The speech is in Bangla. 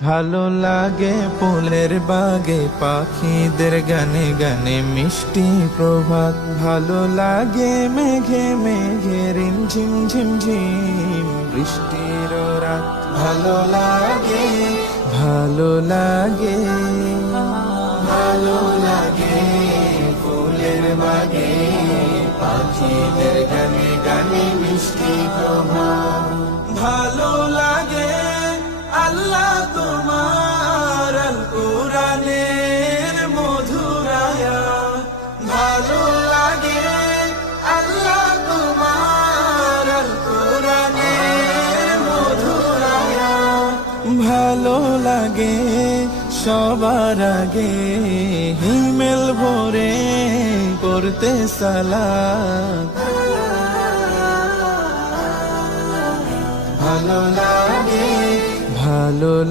ভালো লাগে ফুলের বাগে পাখিদের গানে গানে মিষ্টি প্রভাত। ভালো লাগে মেঘে মেঘে রিমঝিম ঝিমঝিম বৃষ্টির রাত। ভালো লাগে ভালো লাগে ভালো লাগে ফুলের বাগে পাখিদের গানে গানে মিষ্টি প্রভাত। ভালো লাগে আল্লাহ তোমার আল কুরআনের মধুর আয়াত। ভালো লাগে আল্লাহ তোমার আল কুরআনের মধুর আয়াত। ভালো লাগে সবার আগে হিমেল ভরে করতে সালাত। ভালো লাগে ভালো